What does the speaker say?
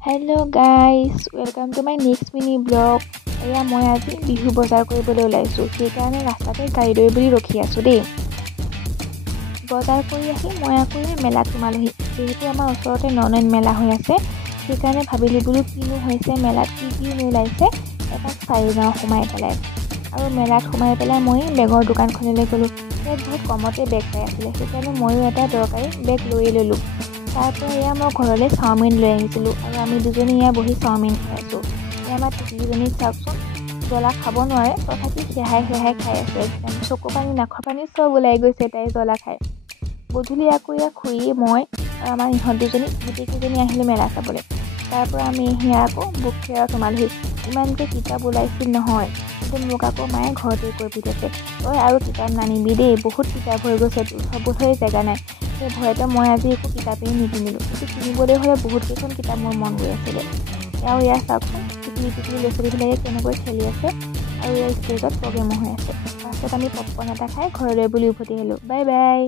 Hello guys, welcome to my next mini vlog. এয়া মই আজি বিহু বজাৰ কৰিবলৈ ওলাইছো। সেইকাৰণে ৰাস্তাতে গাড়ী লৈ বুলি ৰখি আছো দেই। বজাৰ কৰি আহি মই আকৌ মেলাত সোমালোহি। যেহেতু আমাৰ ওচৰতে ননন মেলা হৈ আছে, সেইকাৰণে ভাবিলো বোলো কিনো হৈছে মেলাত কি ওলাইছে এটা চাই যাওঁ সোমাই পেলাই। আৰু মেলাত সোমাই পেলাই মই বেগৰ দোকানখনলৈ গ'লো। ইয়াত বহুত কমতে বেগ পাই আছিলে, সেইকাৰণে ময়ো এটা দৰকাৰী বেগ লৈ ল'লো। তাৰপৰা এয়া মই ঘৰলৈ চাওমিন লৈ আহিছিলোঁ আৰু আমি দুজনী এয়া বহি চাওমিন খাই আছোঁ। এয়া আমাৰ টিকলিজনী চাওকচোন, জ্বলা খাব নোৱাৰে, তথাপি সেহাই খাই আছে। একদম চকু পানী নাকৰ পানী চব ওলাই গৈছে তাই জ্বলা খাই। গধূলি আকৌ এয়া খুৰী মই আৰু আমাৰ ইহঁত দুজনী গোটেইকেইজনী আহিলোঁ মেলা চাবলৈ। তাৰপৰা আমি সেয়া আকৌ বুক ফেয়াৰত সোমালোহি। ইমান যে কিতাপ ওলাইছিল নহয়, কিন্তু মোক আকৌ মায়ে ঘৰতে কৈ পঠিয়াইছে, তই আৰু কিতাপ নানিবি দেই, বহুত কিতাপ হৈ গৈছে, থ'বলৈ জেগা নাই। সেই ভয়তে মই আজি একো কিতাপেই নিকিনিলোঁ, কিন্তু কিনিবলৈ হ'লে বহুত কেইখন কিতাপ মোৰ মন গৈ আছিলে। আৰু ইয়াৰ চাওকচোন টিকলি ল'ৰা ছোৱালীবিলাকে কেনেকৈ খেলি আছে আৰু ইয়াৰ ষ্টেজত প্ৰগ্ৰেমো হৈ আছে। পাছত আমি পপকৰ্ণ এটা খাই ঘৰলৈ বুলি উভতি আহিলোঁ। Bye bye.